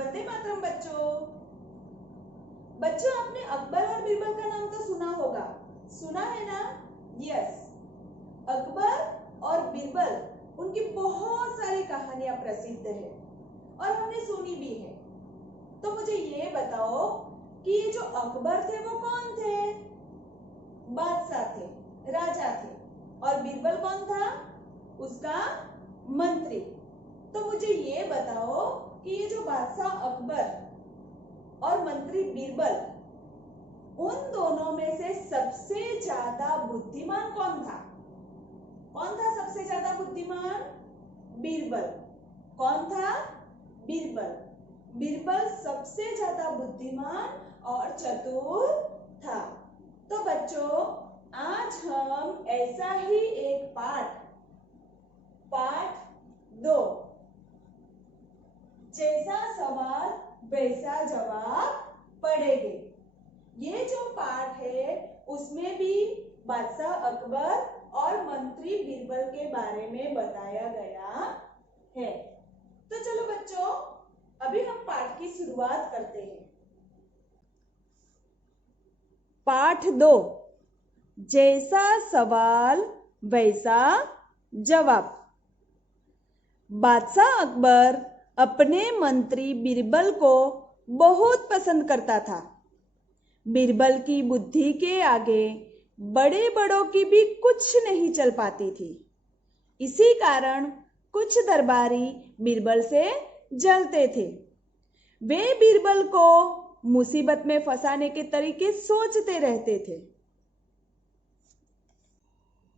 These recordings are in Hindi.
वंदे मातरम बच्चों। बच्चों, आपने अकबर और बीरबल का नाम तो सुना होगा, सुना है ना? यस, अकबर और बीरबल, उनकी बहुत सारी कहानियां प्रसिद्ध है और हमने सुनी भी है। तो मुझे ये बताओ कि ये जो अकबर थे वो कौन थे? बादशाह थे, राजा थे। और बीरबल कौन था? उसका मंत्री। तो मुझे ये बताओ कि ये जो बादशाह अकबर और मंत्री बीरबल, उन दोनों में से सबसे ज्यादा बुद्धिमान कौन था? कौन था सबसे ज्यादा बुद्धिमान? बीरबल। कौन था? बीरबल। बीरबल सबसे ज्यादा बुद्धिमान और चतुर था। तो बच्चों, आज हम ऐसा ही एक पाठ 2, जैसा सवाल वैसा जवाब पढ़ेंगे। ये जो पाठ है उसमें भी बादशाह अकबर और मंत्री बीरबल के बारे में बताया गया है। तो चलो बच्चों, अभी हम पाठ की शुरुआत करते हैं। पाठ 2, जैसा सवाल वैसा जवाब। बादशाह अकबर अपने मंत्री बीरबल को बहुत पसंद करता था। बीरबल की बुद्धि के आगे बड़े बड़ों की भी कुछ नहीं चल पाती थी। इसी कारण कुछ दरबारी बीरबल से जलते थे। वे बीरबल को मुसीबत में फंसाने के तरीके सोचते रहते थे।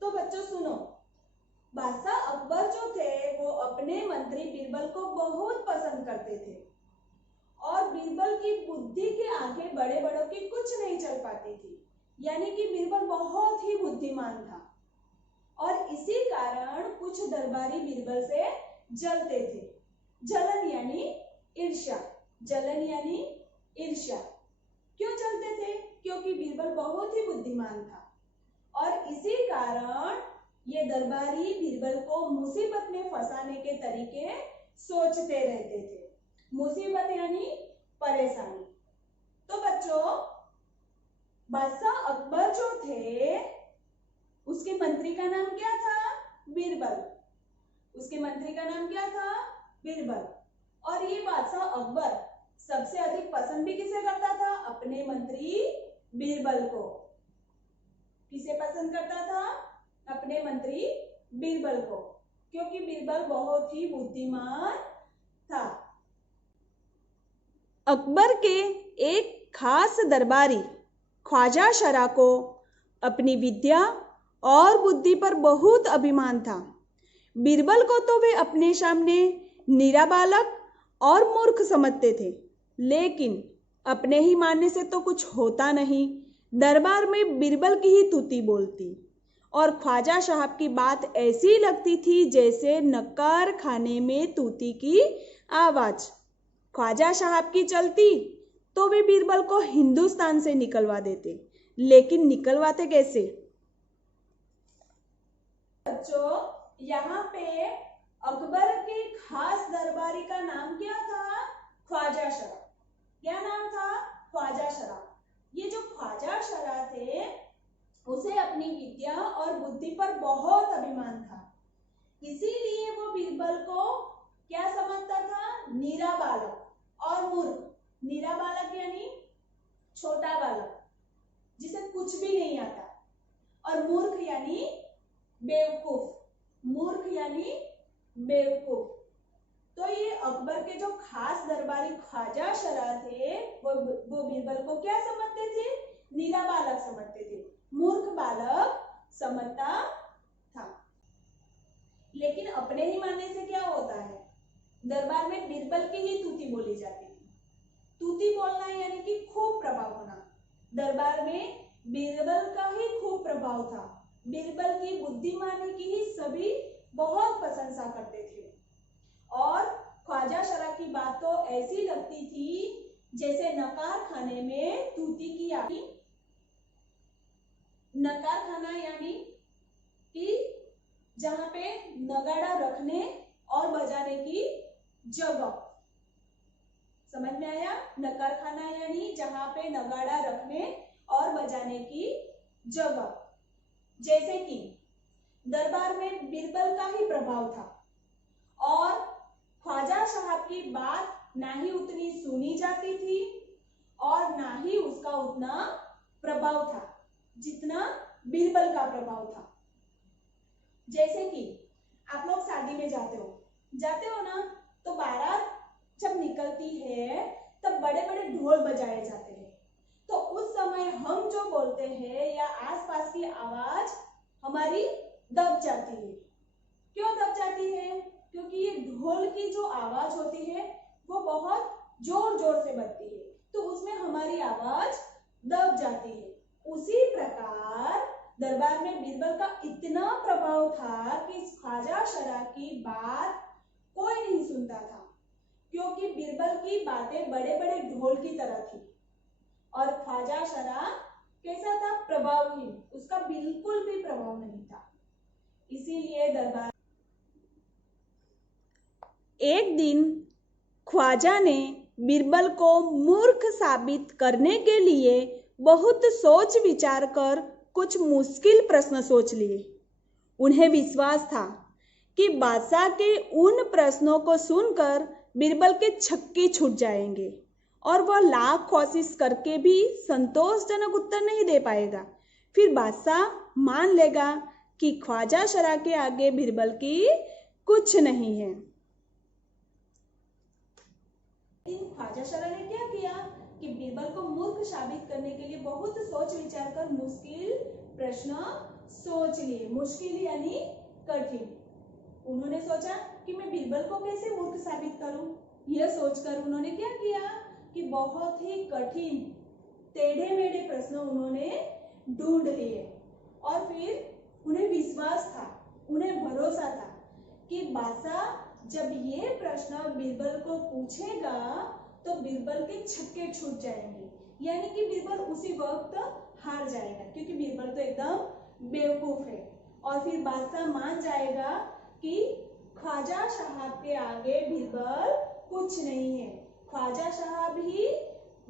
तो बच्चों सुनो, बादशाह अकबर जो थे वो अपने मंत्री बीरबल को बहुत पसंद करते थे और बीरबल की बुद्धि के आगे बड़े बड़ों की कुछ नहीं चल पाती थी। यानी कि बीरबल बहुत ही बुद्धिमान था और इसी कारण कुछ दरबारी बीरबल से जलते थे। जलन यानी ईर्ष्या। जलन यानी ईर्ष्या। क्यों जलते थे? क्योंकि बीरबल बहुत ही बुद्धिमान था और इसी कारण ये दरबारी बीरबल को मुसीबत में फंसाने के तरीके सोचते रहते थे। मुसीबत यानी परेशानी। तो बच्चों, बादशाह अकबर जो थे उसके मंत्री का नाम क्या था? बीरबल। उसके मंत्री का नाम क्या था? बीरबल। और ये बादशाह अकबर सबसे अधिक पसंद भी किसे करता था? अपने मंत्री बीरबल को। किसे पसंद करता था? अपने मंत्री बीरबल को, क्योंकि बीरबल बहुत ही बुद्धिमान था। अकबर के एक खास दरबारी ख्वाजा शरा को अपनी विद्या और बुद्धि पर बहुत अभिमान था। बीरबल को तो वे अपने सामने निरा बालक और मूर्ख समझते थे, लेकिन अपने ही मानने से तो कुछ होता नहीं। दरबार में बीरबल की ही तूती बोलती और ख्वाजा साहब की बात ऐसी लगती थी जैसे नक्कार खाने में तूती की आवाज। ख्वाजा साहब की चलती तो वे बीरबल को हिंदुस्तान से निकलवा देते, लेकिन निकलवाते कैसे? बच्चों, यहाँ पे अकबर के खास दरबारी का नाम क्या था? ख्वाजा शरा। क्या नाम था? ख्वाजा शरा। ये जो ख्वाजा शरा थे उसे अपनी विद्या और बुद्धि पर बहुत अभिमान था। इसीलिए वो बीरबल को क्या समझता था? नीरा बालक और मूर्ख। नीरा बालक यानी छोटा बालक जिसे कुछ भी नहीं आता, और मूर्ख यानी बेवकूफ। मूर्ख यानी बेवकूफ। तो ये अकबर के जो खास दरबारी ख्वाजा शरा थे वो बीरबल को क्या समझते थे? नीरा बालक समझते थे, मूर्ख बालक समझता था। लेकिन अपने ही मानने से क्या होता है? दरबार में बीरबल की ही तूती बोली जाती थी। तूती बोलना यानी कि खूब प्रभाव होना। दरबार में बीरबल का ही खूब प्रभाव था। बीरबल की बुद्धिमानी की ही सभी बहुत प्रशंसा करते थे और ख्वाजा शरा की बात तो ऐसी लगती थी जैसे नकार खाने में तूती की आती। नकार खाना यानी कि जहां पे नगाड़ा रखने और बजाने की जगह। समझ में आया? नकार खाना यानी जहां पे नगाड़ा रखने और बजाने की जगह। जैसे कि दरबार में बीरबल का ही प्रभाव था और ख्वाजा साहब की बात ना ही उतनी सुनी जाती थी और ना ही उसका उतना प्रभाव था जितना बीरबल का प्रभाव था। जैसे कि आप लोग शादी में जाते हो ना, तो बारात जब निकलती है तब बड़े बड़े ढोल बजाए जाते हैं। तो उस समय हम जो बोलते हैं या आसपास की आवाज हमारी दब जाती है। क्यों दब जाती है? क्योंकि ये ढोल की जो आवाज होती है वो बहुत जोर जोर से बजती है, तो उसमें हमारी आवाज दब जाती है। उसी प्रकार दरबार में बीरबल का इतना प्रभाव था कि ख्वाजा शरा की बात कोई नहीं सुनता था, क्योंकि बीरबल की बातें बड़े बड़े ढोल की तरह थी और ख्वाजा शरा कैसा था? प्रभावहीन, उसका बिल्कुल भी प्रभाव नहीं था। इसीलिए दरबार एक दिन ख्वाजा ने बीरबल को मूर्ख साबित करने के लिए बहुत सोच विचार कर कुछ मुश्किल प्रश्न सोच लिए। उन्हें विश्वास था कि बादशाह के उन प्रश्नों को सुनकर बीरबल के छक्के छूट जाएंगे और वह लाख कोशिश करके भी संतोषजनक उत्तर नहीं दे पाएगा। फिर बादशाह मान लेगा कि ख्वाजा शरा के आगे बीरबल की कुछ नहीं है। ख्वाजा शरा ने क्या किया कि बीरबल को मूर्ख साबित करने के लिए बहुत सोच विचार कर मुश्किल प्रश्न सोच लिए। मुश्किल यानी कठिन। उन्होंने सोचा कि मैं बीरबल को कैसे मूर्ख साबित करूं। यह सोचकर उन्होंने क्या किया कि बहुत ही कठिन टेढ़े मेढ़े प्रश्न उन्होंने ढूंढ लिए और फिर उन्हें विश्वास था, उन्हें भरोसा था कि बादशाह जब ये प्रश्न बीरबल को पूछेगा तो बीरबल के छक्के छूट जाएंगे, यानी कि बीरबल उसी वक्त हार जाएगा, क्योंकि बीरबल तो एकदम बेवकूफ है। और फिर बादशाह मान जाएगा कि ख्वाजा साहब के आगे बीरबल कुछ नहीं है, ख्वाजा साहब ही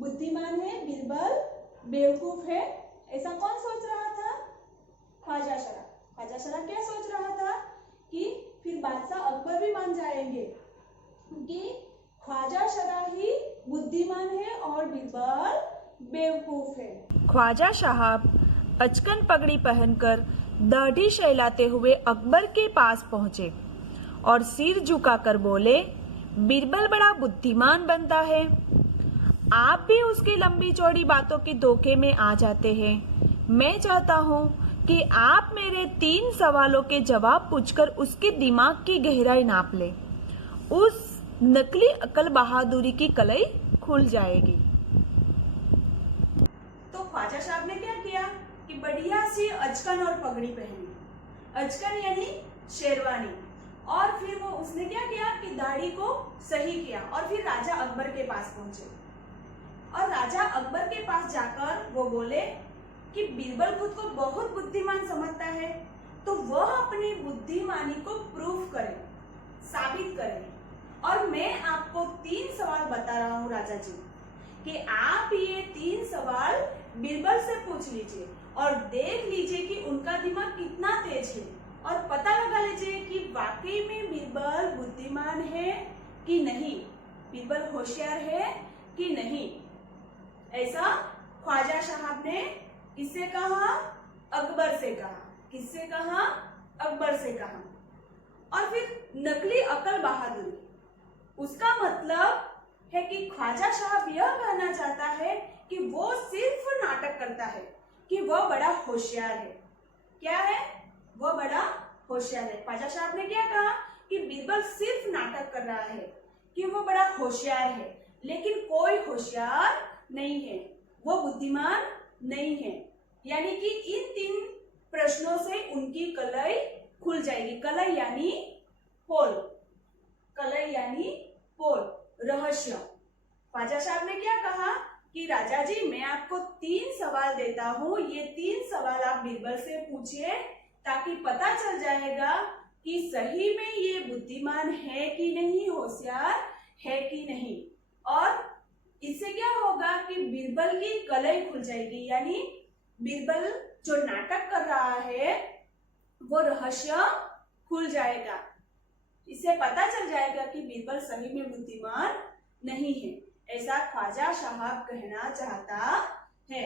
बुद्धिमान है, बीरबल बेवकूफ है। ऐसा कौन सोच रहा था? ख्वाजा शरा। ख्वाजा शरा क्या सोच रहा था कि फिर बादशाह अकबर भी मान जाएंगे कि ख्वाजा शरा ही बुद्धिमान है और बीरबल बेवकूफ है। ख्वाजा साहब अचकन पगड़ी पहनकर दाढ़ी शैलाते हुए अकबर के पास पहुंचे और सिर झुकाकर बोले, बीरबल बड़ा बुद्धिमान बनता है, आप भी उसकी लंबी चौड़ी बातों के धोखे में आ जाते हैं। मैं चाहता हूं कि आप मेरे 3 सवालों के जवाब पूछकर उसके दिमाग की गहराई नाप ले। उस नकली अकल बहादुरी की कलई खुल जाएगी। तो ख्वाजा साहब ने क्या किया कि बढ़िया सी अचकन और पगड़ी पहनी, अचकन यानी शेरवानी, और फिर वो उसने क्या किया कि दाढ़ी को सही किया और फिर राजा अकबर के पास पहुंचे। और राजा अकबर के पास जाकर वो बोले कि बीरबल खुद को बहुत बुद्धिमान समझता है, तो वह अपनी बुद्धिमानी को प्रूव करे, साबित करे। और मैं आपको 3 सवाल बता रहा हूँ राजा जी, कि आप ये 3 सवाल बीरबल से पूछ लीजिए और देख लीजिए कि उनका दिमाग कितना तेज है और पता लगा लीजिए कि वाकई में बीरबल बुद्धिमान है कि नहीं, बीरबल होशियार है कि नहीं। ऐसा ख्वाजा साहब ने किससे कहा? अकबर से कहा। किससे कहा? अकबर से कहा। और फिर नकली अकल बहादुरी, उसका मतलब है कि ख्वाजा साहब यह कहना चाहता है कि वो सिर्फ नाटक करता है कि वह बड़ा होशियार है। क्या है? वह बड़ा होशियार है। ख्वाजा साहब ने क्या कहा कि बीरबल सिर्फ नाटक कर रहा है कि वो बड़ा होशियार है, लेकिन कोई होशियार नहीं है, वो बुद्धिमान नहीं है। यानी कि इन 3 प्रश्नों से उनकी कलई खुल जाएगी। कलई यानी पोल, कलई यानी पोल, रहस्य। ख्वाजा साहब ने क्या कहा कि राजा जी मैं आपको 3 सवाल देता हूँ, ये 3 सवाल आप बीरबल से पूछिए ताकि पता चल जाएगा कि सही में ये बुद्धिमान है कि नहीं, होशियार है कि नहीं। और होगा कि बीरबल की कलई खुल जाएगी, यानी बीरबल जो नाटक कर रहा है वो रहस्य खुल जाएगा। इससे पता चल जाएगा कि बीरबल सही में बुद्धिमान नहीं है, ऐसा ख्वाजा साहब कहना चाहता है।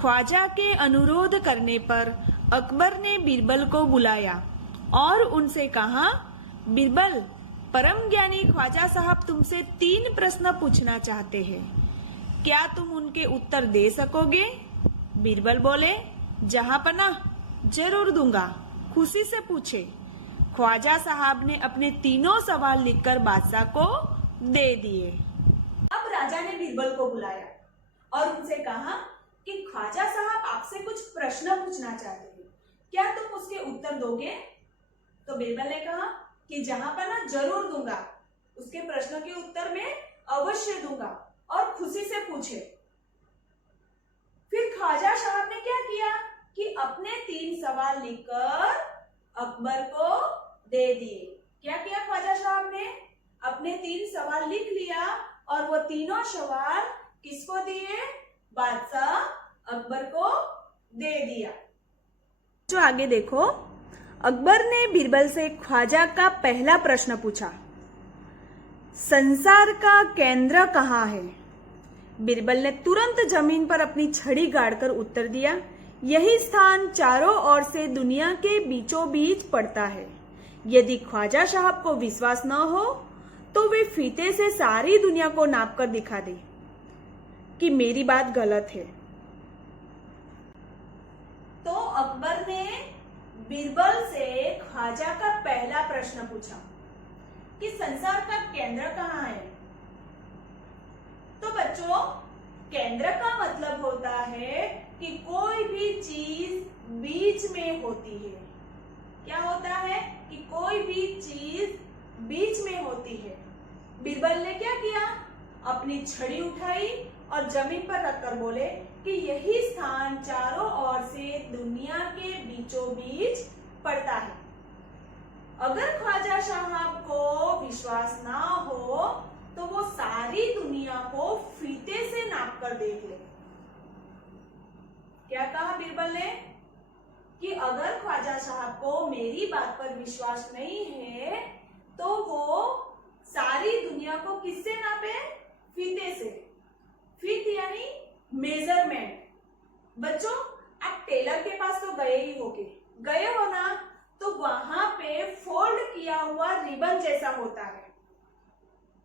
ख्वाजा के अनुरोध करने पर अकबर ने बीरबल को बुलाया और उनसे कहा, बीरबल, परम ज्ञानी ख्वाजा साहब तुमसे 3 प्रश्न पूछना चाहते हैं, क्या तुम उनके उत्तर दे सकोगे? बीरबल बोले, जहांपनाह, जरूर दूंगा, खुशी से पूछे। ख्वाजा साहब ने अपने 3 सवाल लिखकर बादशाह को दे दिए। अब राजा ने बीरबल को बुलाया और उनसे कहा कि ख्वाजा साहब आपसे कुछ प्रश्न पूछना चाहते हैं, क्या तुम उसके उत्तर दोगे? तो बीरबल ने कहा कि जहांपनाह, जरूर दूंगा, उसके प्रश्नों के उत्तर मैं अवश्य दूंगा और खुशी से पूछे। फिर ख्वाजा साहब ने क्या किया कि अपने 3 सवाल लिखकर अकबर को दे दिए। क्या किया ख्वाजा साहब ने? अपने 3 सवाल लिख लिया और वो तीनों सवाल किसको दिए? बादशाह अकबर को दे दिया। जो आगे देखो, अकबर ने बीरबल से ख्वाजा का पहला प्रश्न पूछा, संसार का केंद्र कहाँ है? बीरबल ने तुरंत जमीन पर अपनी छड़ी गाड़कर उत्तर दिया, यही स्थान चारों ओर से दुनिया के बीचों बीच पड़ता है। यदि ख्वाजा साहब को विश्वास न हो तो वे फीते से सारी दुनिया को नापकर दिखा दे कि मेरी बात गलत है। तो अकबर ने बीरबल से ख्वाजा का पहला प्रश्न पूछा कि संसार का केंद्र कहाँ है। तो बच्चों, केंद्र का मतलब होता है कि कोई भी चीज बीच में होती है। क्या होता है? कि कोई भी चीज बीच में होती है। बीरबल ने क्या किया? अपनी छड़ी उठाई और जमीन पर रखकर बोले कि यही स्थान चारों ओर से दुनिया के बीचों बीच पड़ता है। अगर ख्वाजा साहब को विश्वास ना हो तो वो सारी दुनिया को फीते से नाप कर देख ले। क्या कहा बीरबल ने? कि अगर ख्वाजा साहब को मेरी बात पर विश्वास नहीं है तो वो सारी दुनिया को किससे नापे? फीते से। फीत यानी मेजरमेंट। बच्चों, आप टेलर के पास तो गए हो ना, तो वहां पे फोल्ड किया हुआ रिबन जैसा होता है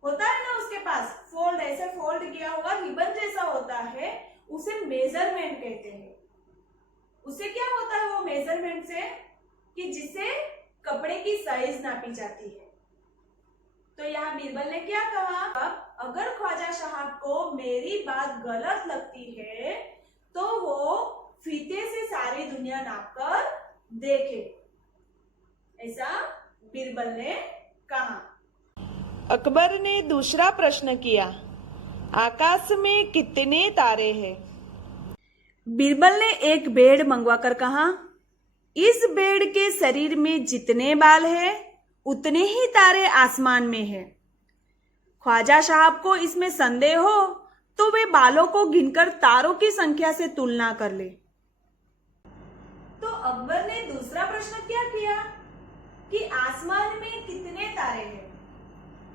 ना, उसके पास फोल्ड, ऐसे फोल्ड किया हुआ रिबन जैसा होता है, उसे मेजरमेंट कहते हैं। उसे क्या होता है वो मेजरमेंट से? कि जिससे कपड़े की साइज नापी जाती है। तो यहाँ बीरबल ने क्या कहा? अगर ख्वाजा साहब को मेरी बात गलत लगती है तो वो फीते से सारी दुनिया नापकर देखे, ऐसा बीरबल ने कहा। अकबर ने दूसरा प्रश्न किया, आकाश में कितने तारे हैं? बीरबल ने एक भेड़ मंगवाकर कहा, इस भेड़ के शरीर में जितने बाल हैं उतने ही तारे आसमान में हैं। ख्वाजा साहब को इसमें संदेह हो तो वे बालों को गिनकर तारों की संख्या से तुलना कर ले। तो अकबर ने दूसरा प्रश्न क्या किया कि आसमान में कितने तारे हैं?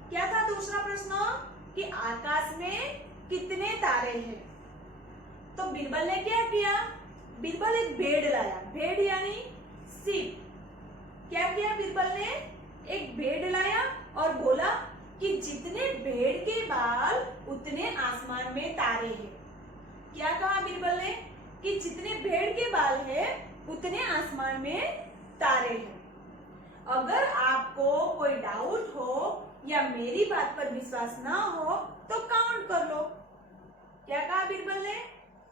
क्या था दूसरा प्रश्न? कि आकाश में कितने तारे हैं? तो बीरबल ने क्या किया? बीरबल एक भेड़ लाया। भेड़ यानी शीप। क्या किया बीरबल ने? एक भेड़ लाया और बोला कि जितने भेड़ के बाल उतने आसमान में तारे हैं। क्या कहा बीरबल ने? कि जितने भेड़ के बाल है उतने आसमान में तारे हैं। अगर आपको कोई डाउट हो या मेरी बात पर विश्वास ना हो तो काउंट कर लो। क्या कहा बीरबल ने?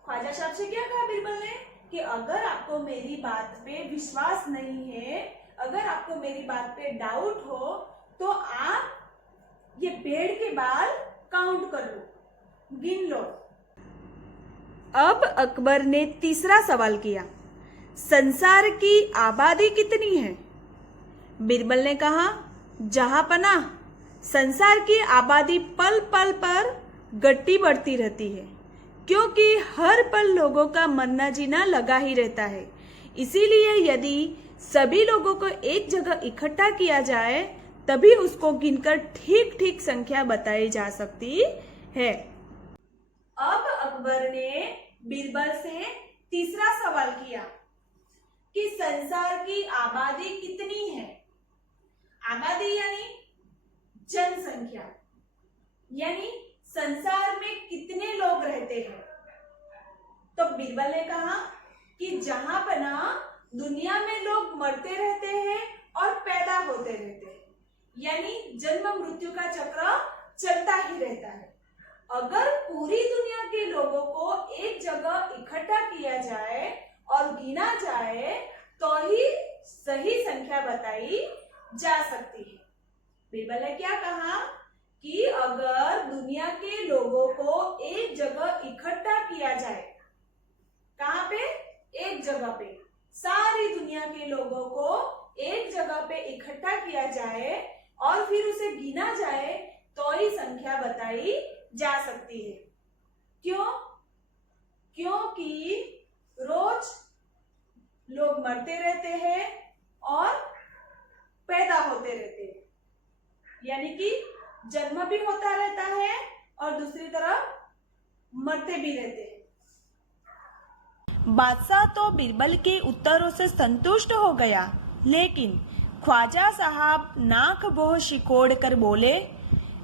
ख्वाजा साहब से क्या कहा बीरबल ने? कि अगर आपको मेरी बात पे विश्वास नहीं है, अगर आपको मेरी बात पे डाउट हो तो आप ये भेड़ के बाल काउंट कर लो, गिन लो। अब अकबर ने तीसरा सवाल किया, संसार की आबादी कितनी है? बीरबल ने कहा, जहांपनाह, संसार की आबादी पल पल पर गट्टी बढ़ती रहती है, क्योंकि हर पल लोगों का मरना जीना लगा ही रहता है। इसीलिए यदि सभी लोगों को एक जगह इकट्ठा किया जाए तभी उसको गिनकर ठीक ठीक संख्या बताई जा सकती है। अब अकबर ने बीरबल से तीसरा सवाल किया कि संसार की आबादी कितनी है। आबादी यानी जनसंख्या, यानी संसार में कितने लोग रहते हैं। तो बीरबल ने कहा कि जहां पर ना दुनिया में लोग मरते रहते हैं और पैदा होते रहते हैं, यानी जन्म मृत्यु का चक्र चलता ही रहता है। अगर पूरी दुनिया के लोगों को एक जगह इकट्ठा किया जाए और गिना जाए तो ही सही संख्या बताई जा सकती है। बीरबल ने क्या कहा कि अगर दुनिया के लोगों को एक जगह इकट्ठा किया जाए, कहां पे? एक जगह पे, सारी दुनिया के लोगों को एक जगह पे इकट्ठा किया जाए और फिर उसे गिना जाए तो ही संख्या बताई जा सकती है। क्यों? क्योंकि रोज लोग मरते रहते हैं और पैदा होते रहते हैं, यानी कि जन्म भी होता रहता है और दूसरी तरफ मरते भी रहते हैं। बादशाह तो बीरबल के उत्तरों से संतुष्ट हो गया, लेकिन ख्वाजा साहब नाक बोह सिकोड़ कर बोले,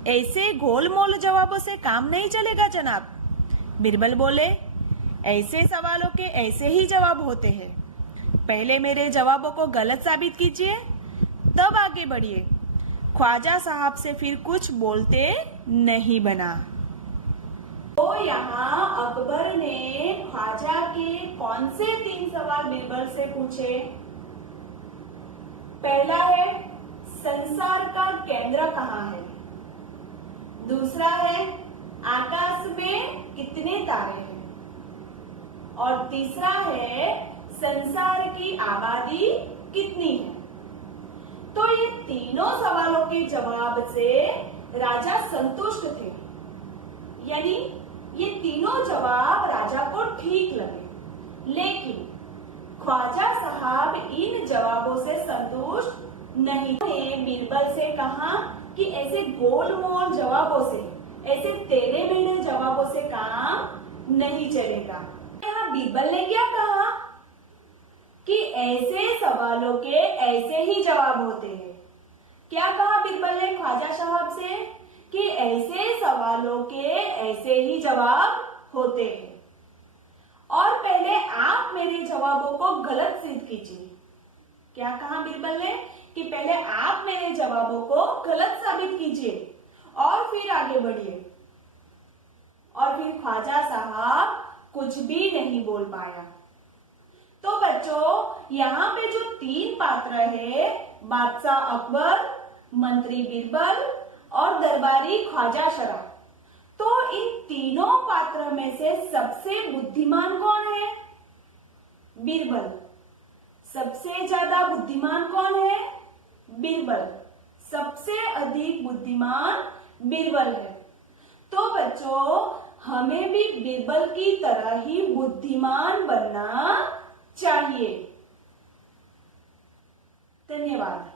ऐसे गोलमोल जवाबों से काम नहीं चलेगा जनाब। बीरबल बोले, ऐसे सवालों के ऐसे ही जवाब होते हैं। पहले मेरे जवाबों को गलत साबित कीजिए, तब आगे बढ़िए। ख्वाजा साहब से फिर कुछ बोलते नहीं बना। तो यहाँ अकबर ने ख्वाजा के कौन से 3 सवाल बीरबल से पूछे। पहला है, संसार का केंद्र कहाँ है। दूसरा है, आकाश में कितने तारे हैं। और तीसरा है, संसार की आबादी कितनी है। तो ये तीनों सवालों के जवाब से राजा संतुष्ट थे, यानी ये तीनों जवाब राजा को ठीक लगे। लेकिन ख्वाजा साहब इन जवाबों से संतुष्ट नहीं थे। बीरबल से कहा कि ऐसे गोलमोल जवाबों से, ऐसे टेढ़े मेढ़े जवाबों से काम नहीं चलेगा। यहाँ बीरबल ने क्या कहा कि ऐसे सवालों के ऐसे ही जवाब होते हैं। क्या कहा बीरबल ने ख्वाजा साहब से कि ऐसे सवालों के ऐसे ही जवाब होते हैं, और पहले आप मेरे जवाबों को गलत सिद्ध कीजिए। क्या कहा बीरबल ने कि पहले आप मेरे जवाबों को गलत साबित कीजिए और फिर आगे बढ़िए। और फिर ख्वाजा साहब कुछ भी नहीं बोल पाया। तो बच्चों, यहाँ पे जो 3 पात्र है, बादशाह अकबर, मंत्री बीरबल और दरबारी ख्वाजा शरा, तो इन तीनों पात्र में से सबसे बुद्धिमान कौन है? बीरबल। सबसे ज्यादा बुद्धिमान कौन है? बीरबल। सबसे अधिक बुद्धिमान बीरबल है। तो बच्चों, हमें भी बीरबल की तरह ही बुद्धिमान बनना चाहिए। धन्यवाद।